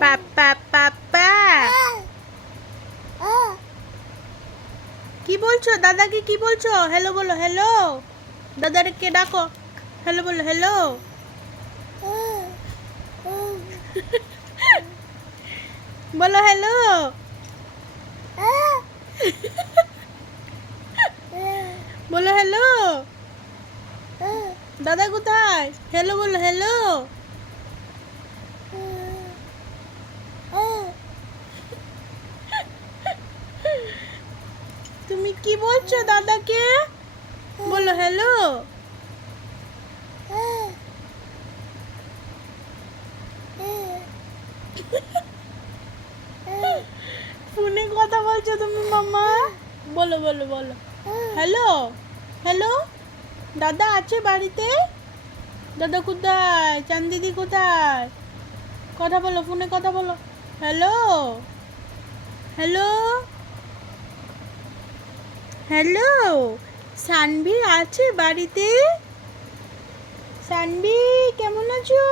পাপা পাপা কি বলছো? দাদাকে কি বলছো? হ্যালো বলো, হ্যালো। দাদাকে ডাকো, হ্যালো বলো, হ্যালো। বলো হ্যালো। বলো হ্যালো। দাদা কোথায়? হ্যালো বলো, হ্যালো। তুমি কি বলছো দাদাকে? বলো হ্যালো। ফোনে কথা বলছো তুমি মামা? বলো বলো বলো, হ্যালো হ্যালো। দাদা আছে বাড়িতে? দাদা কোথায়? চান দিদি কোথায়? কথা বলো, ফোনে কথা বলো। Hello hello hello. সানভি আছে বাড়িতে? সানভি কেমন আছো?